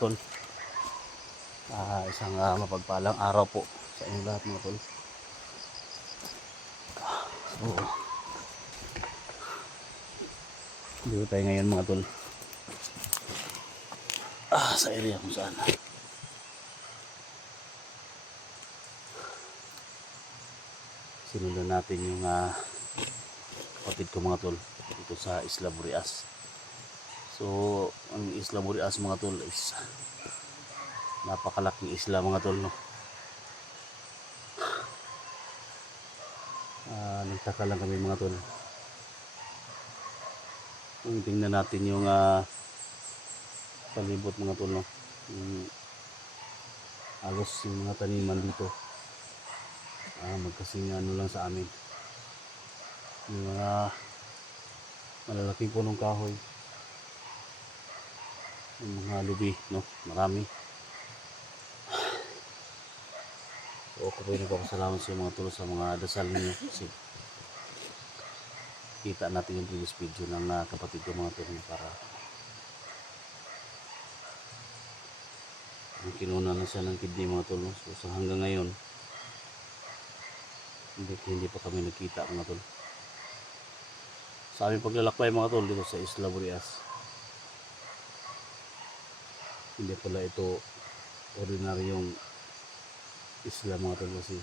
tol. Isang mapagpalang araw po sa inyo lahat mga tol. So, dito tayo ngayon mga tol. Sa area kung saan. Sinundan natin yung kapatid ko mga tol dito sa Isla Burias. So, ang Isla Burias mga tol is napakalaking isla mga tol, no? Nagtaka lang kami mga tol. Kung tingnan natin yung palibot mga tol, no? Halos yung mga taniman dito magkasing ano lang sa amin. Yung mga malalaking punong kahoy, yung mga lubi, no? Marami. So ako po yung nagpapasalamat sa mga tol sa mga dasal ninyo kasi kita natin yung previous video ng kapatid ko mga tol para kinuna na siya ng kidney mga tol, no? So hanggang ngayon hindi pa kami nagkita mga tol. Sa aming paglalakbay mga tol dito sa Isla Burias, hindi pala ito ordinaryong isla mga tol kasi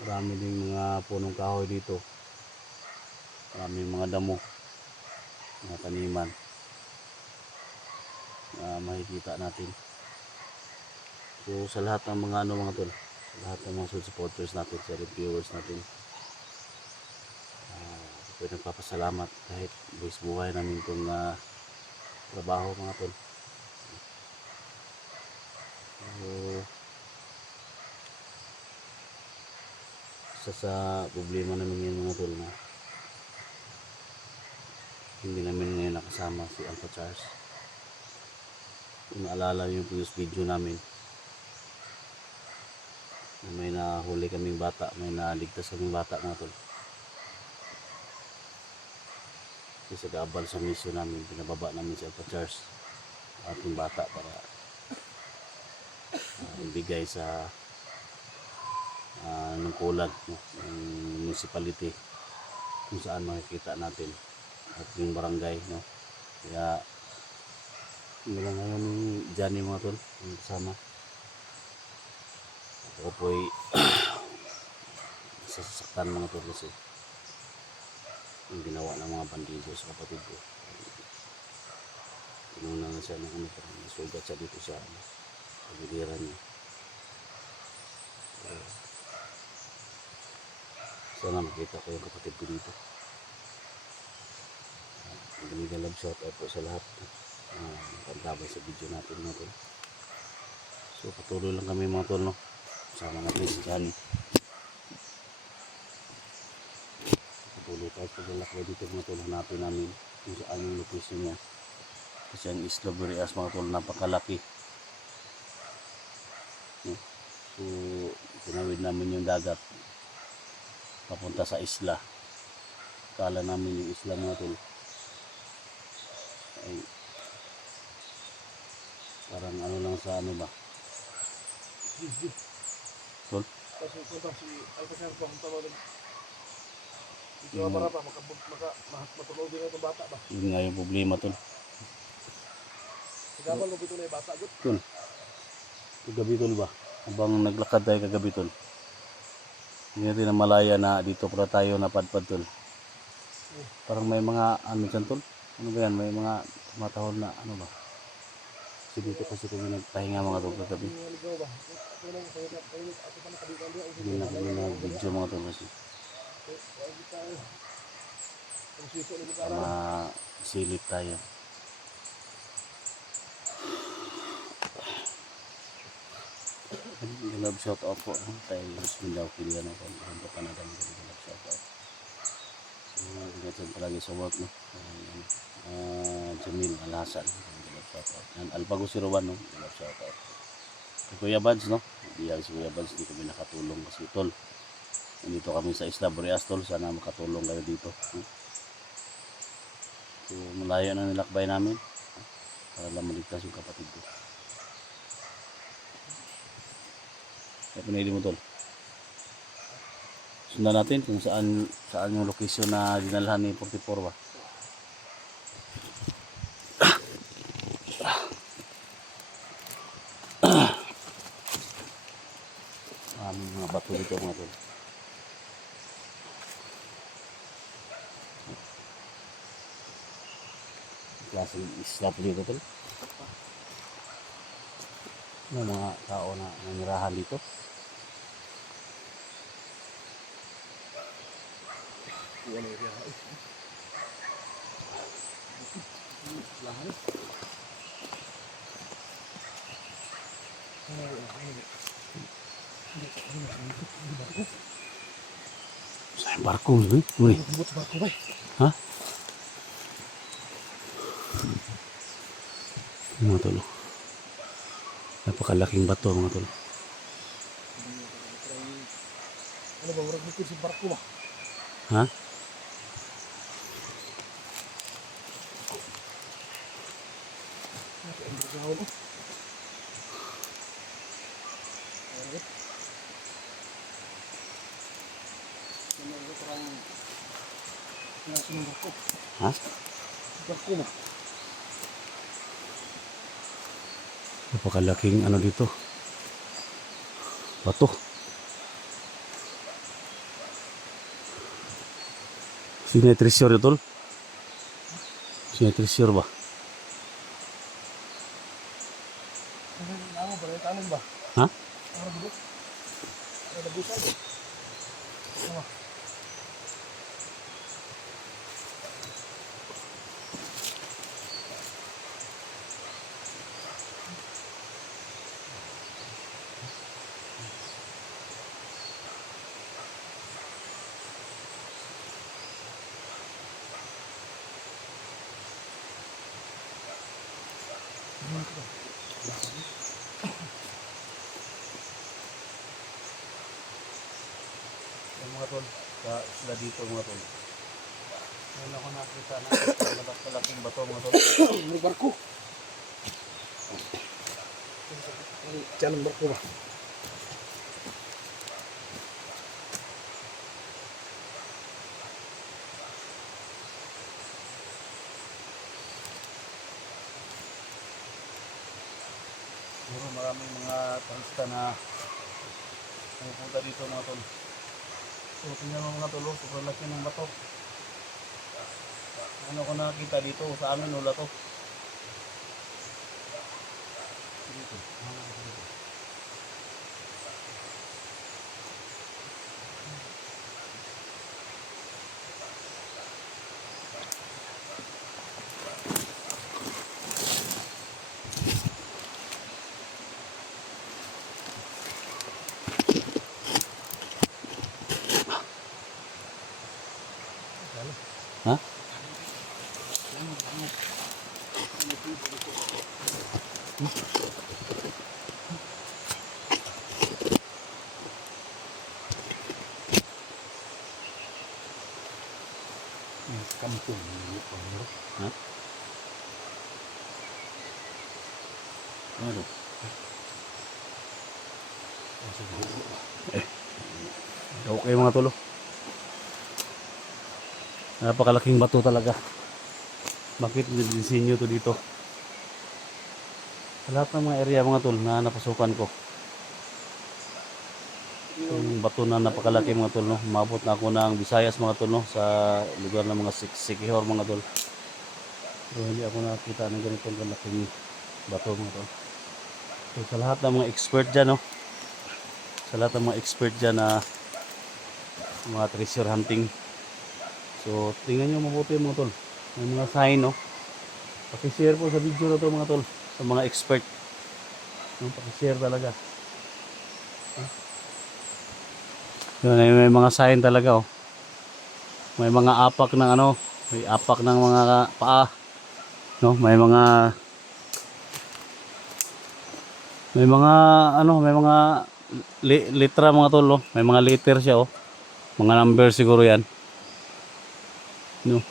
marami ding mga punong kahoy dito, marami mga damo, mga taniman na makikita natin. So sa lahat ng mga mga tol, lahat ng mga supporters natin, sa reviewers natin, pwede nagpapasalamat kahit buwis buhay namin itong trabaho mga tol. So, isa sa problema namin ngayon mga tol na hindi namin ngayon nakasama si Alpha Charles. Kung naalala yung previous video namin, may nahuli kaming bata, may naligtas kaming bata mga tol. Kasi sa gaabal sa mission namin, pinababa namin si Alpha Charles, ating bata, para ibigay sa nungkulan, no? Ng municipality kung saan makikita natin at yung barangay, no? Kaya wala ngayon ni Johnny mga tol, yung kasama. Ako po'y sasaktan mga tol kasi yung ginawa ng mga bandido sa kapatid ko. Tinuna na siya ng parang nasugat siya dito sa pagiliran niya. Sana makita ko yung kapatid ko dito. Ang love shout out po sa lahat pagtabay sa video natin mga tol. So patuloy lang kami mga tol, no? Sama natin si Johnny. Patuloy tayo sa lalakbay dito mga tol. Hanapin namin kung saan yung location niya. Kasi ang Isla Burias mga tol, napakalaki. So tinawid namin yung dagat papunta sa isla. Kala namin yung isla mga tol ay parang ano lang sa ano ba tol? Kasi ito ba si Alpha Charles ba kung tawag ito ba para pa matulog din itong bata ba? Yun nga yung problema tol. Kagabal mo bito na yung bata good? Tol, kagabi tol ba? Habang naglakad tayo kagabi tol, hindi natin na malaya na dito para tayo napadpad tol. Parang may mga ano dyan tol? Ano ba yan? May mga matahol na ano ba? Kasi dito kasi kami nagpahinga mga tol kagabi. Hindi na kami nag-video mga tol kasi silip tayo. Love shout out po tayo Mindaw Kilian ako ang papanadan ko. Love shout out. So ingat din palagi sa work, no? Jamil Alhasan, love shout out. And Alpago 01, no? Love shout out. Kuya Bads, no? Hindi si Kuya Bads, hindi kami nakatulong kasi tol, nandito kami sa Isla Burias tol, sana makatulong kayo dito, no? So malayo na nilakbay namin. para lang maligtas yung kapatid ko. Kaya pinili mo tol. Sundan natin kung saan yung location na dinalhan ni 44 ba. Maraming mga bato dito mga tol. Klaseng isla po dito tol. May mga tao na nanirahan dito. Ano area? Lahat. Sa barko nih, nih. Buat barko ba? Hah? Mga tol. Napakalaking bato mga tol. Ano ba, murag dito si barko ba? Ha? Ito ang bergahon oh. Alright. Ano ba parang klase ng barko? Ha? Barko ba? Napakalaking ano dito. Bato. Sini treasure ya tol. Sini treasure ba? Ano ba? Tanong ba? Ha? Ano ba? Ano ba? Ano? Yung mga tol, sa isla dito mga tol. Ngayon ako nakita na napakalaking bato mga tol. May barko. Diyan ang barko ba? Siguro maraming mga turista na pumupunta dito mga tol. So tingnan mo mga tol, sobrang laki ng bato. Ano ko nakita dito, sa amin wala to. Dito. Dito. Ha? Kampung ha? Ano? Okay mga tulo. Napakalaking bato talaga. Bakit disenyo to dito? Sa lahat ng mga area mga tol na napasukan ko. Yung bato na napakalaki mga tol, no? Umabot na ako ng Visayas mga tol, no? Sa lugar ng mga Siquijor mga tol. Pero hindi ako nakakita ng ganitong kalaking bato mga tol. So, sa lahat ng mga expert dyan, no? Sa lahat ng mga expert dyan na mga treasure hunting. So tingnan nyo mabuti mga tol. May mga sign, no? Paki-share po sa video na to mga tol. Sa mga expert. No? Paki-share talaga. Yun, may mga sign talaga, oh. May mga apak ng ano. May apak ng mga paa. No? May mga ano, may mga litra mga tol, oh. May mga liter siya, oh. Mga number siguro yan. No.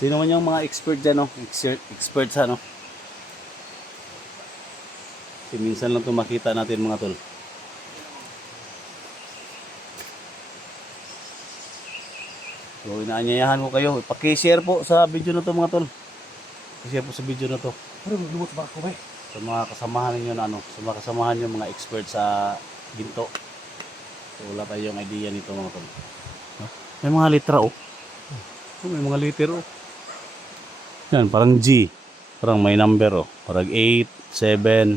Sino man yung mga expert dyan, no? Expert sa, no? Kasi minsan lang ito makita natin, mga tol. So, inaanyayahan ko kayo. Paki-share po sa video na to, mga tol. Paki-share po sa video na to. Pero lumot ba ako ba? Sa mga kasamahan ninyo na, ano? Sa mga kasamahan nyo, mga expert sa ginto. So, wala tayong idea nito, mga tol. May mga litra, oh. May mga liter, oh. Yan, parang G. Parang may number, oh. Parang 8, 7,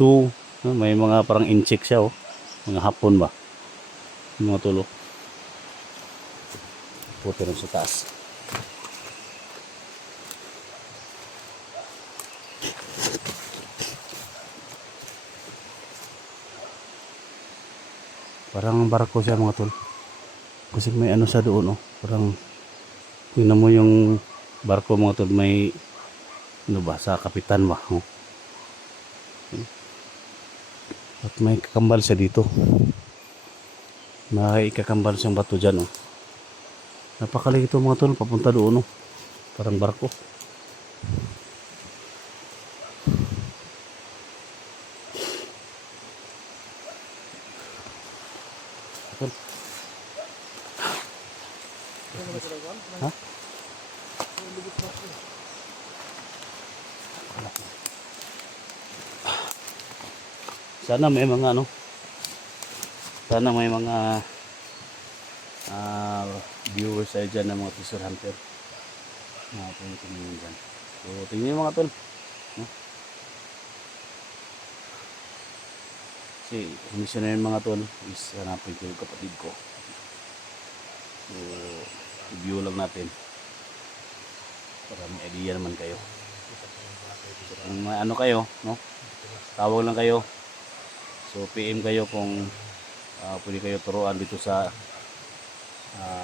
2. May mga parang incheck siya, oh. Mga hapon ba? Yung mga tulo. Puti rin sa taas. Parang barko siya, mga tol. Kasi may ano sa doon, oh. Parang tingnan mo yung barko, mga tol, may ano ba, sa kapitan ba, oh. At may kakambal siya dito. May kakambal siyang bato dyan, oh. Napakaliit ito, mga tol, papunta doon, oh. Parang barko. Tol. Ha? Sana may mga ano. Sana may mga viewers ay dyan ng mga treasure hunter. Mga tingin dyan. So tingin yung mga tol. No? Kasi mission na yung mga tol is hanapin ko yung kapatid ko. So review lang natin para may idea naman kayo. So, kung may ano kayo, no? Tawag lang kayo. So PM kayo kung pwede kayo turuan dito sa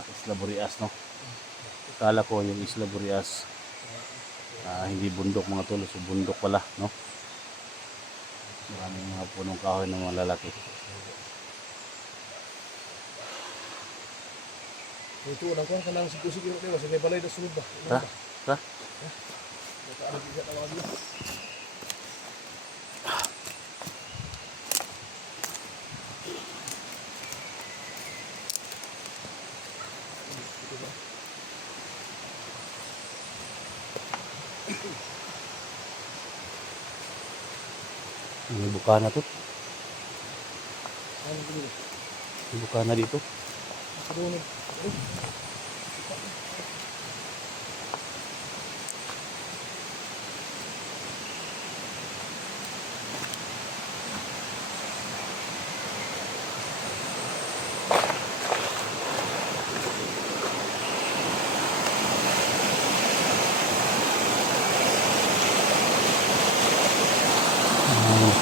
Isla Burias, no? Akala ko yung Isla Burias hindi bundok, mga tol. So bundok pala, no? Maraming mga punong kahoy ng mga lalaki. Ito lang ko kanang sige diba sa balay na sulod ba. Ha? Ha? Ano bigat na mga dito. May bukana to. Ano dito? May bukana dito. Sunod.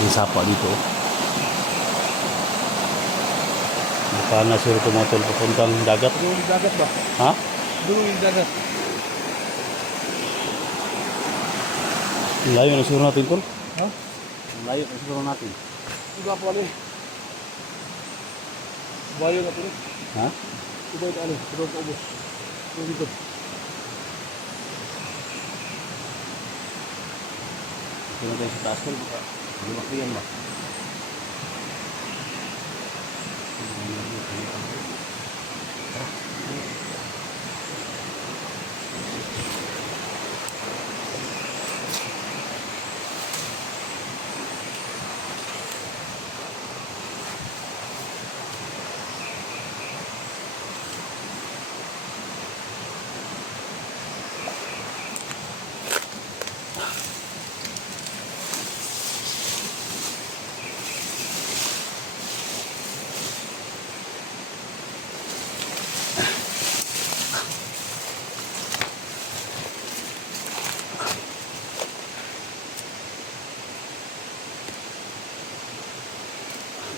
May sapa dito. Bukana sir ito, mga tol, papuntang dagat. Doon yung dagat ba? Ha? Doon yung dagat. Ang layo na siguro natin, tol. Ha? Ang layo na siguro natin. Iba po ali. Bayo na po rin. Ha? Iba ito ali. Iba po ubos. Doon dito. Ito na tayo sa taas, tol. Baka lumaki yan ba?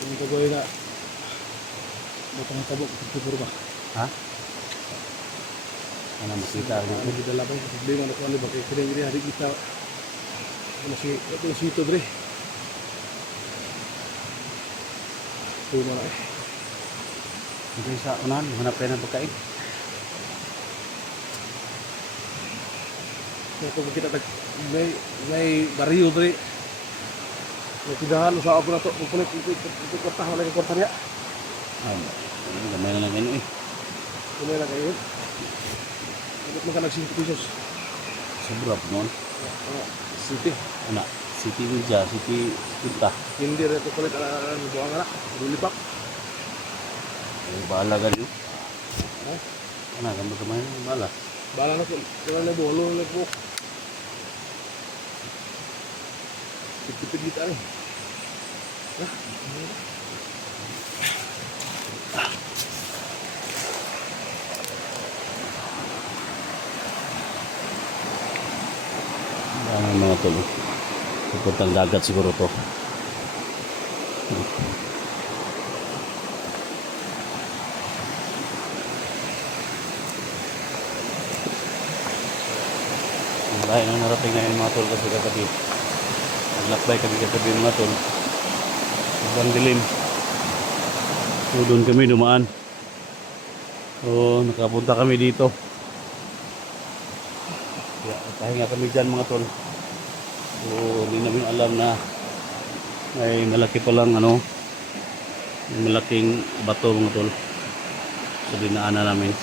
Yung kagoy na butang tabok puro ba? Ha? Ano makita? Ano gidala ba yung problema na kung ano ba kaya kaya hari kita ano si ito si ito dre. Tumo na eh. Ito sa unahan, hanap kayo ng pagkain. Ito kita may bariyo diri. May tidahan sa ako na to. Kukulit ito kwarta wala kang kwarta niya. Gamay na lang ganyan eh. Kumay lang kayo. Bakit man ka nag-50 pesos? Sobra po noon. City. Anak, City Ninja, City Punta. Hindi rin ito kulit buang anak. Lulipak. Bahala ka rin. Oh. Anak, gamay bahala. Bala na po. Kaya na buhalo na po. Tipid kita rin. Ang mga tol. Pupuntang dagat siguro to. Lahat nang narating ngayon mga tol kasi kagabi. Naglakbay kami kagabi mga tol. Sobrang dilim. So doon kami dumaan. So nakapunta kami dito. Kaya pahinga kami dyan mga tol. So hindi namin alam na may malaki palang ano, may malaking bato mga tol. So dinaanan namin.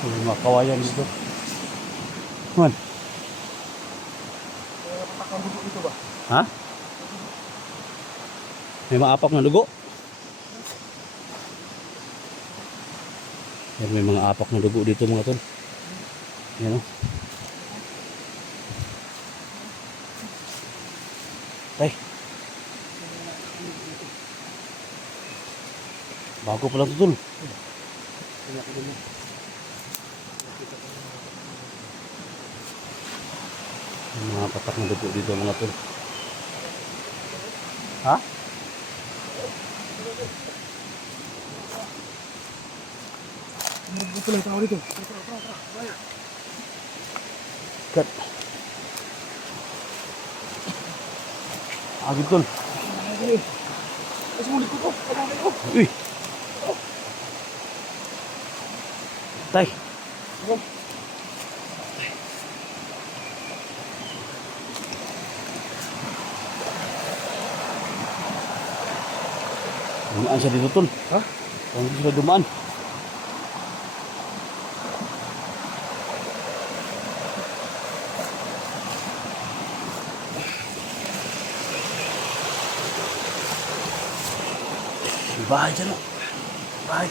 May mga kawayan dito. Man. Patakang dugo dito ba? Ha? May maapak na dugo. Yan, may mga apak na dugo dito mga tol. Yan o. Ay. Bago pala ito tol. May mga patak na dugo dito mga tol. Ha? Ito lang tao dito. Kat. Agad tol. Mas mulit ko to. Kamay ko. Uy. Tay. Dumaan siya dito tol. Ha? Hindi sila dumaan. May bahay dyan o. Bahay.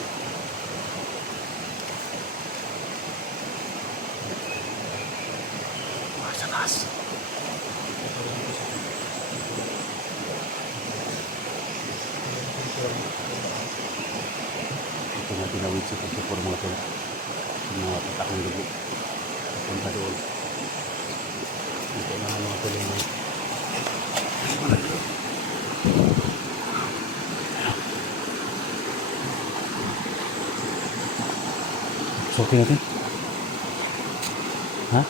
Bahay sa taas. Ito na tinawid sa pagpupur mga tol. Yung mga patak ng dugo. Punta doon. Ito na ang mga tol yung mga. Okay natin. Ha?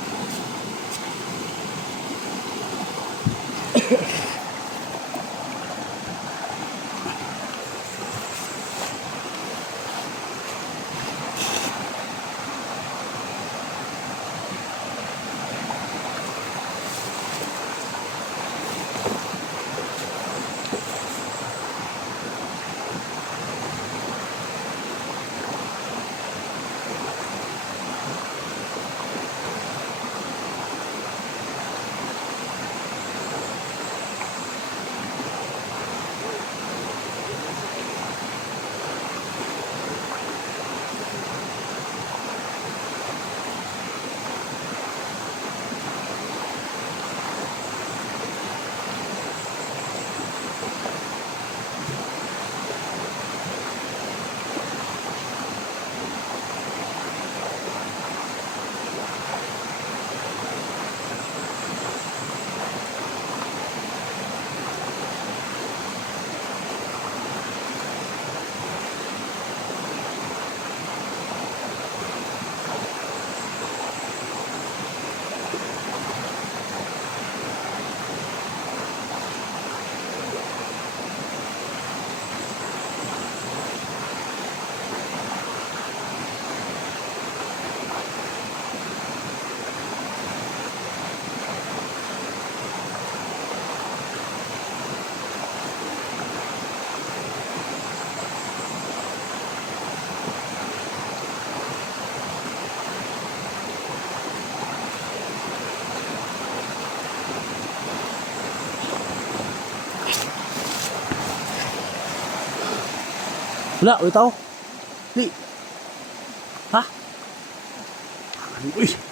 Wala, uy tao. Di. Ha? Uy.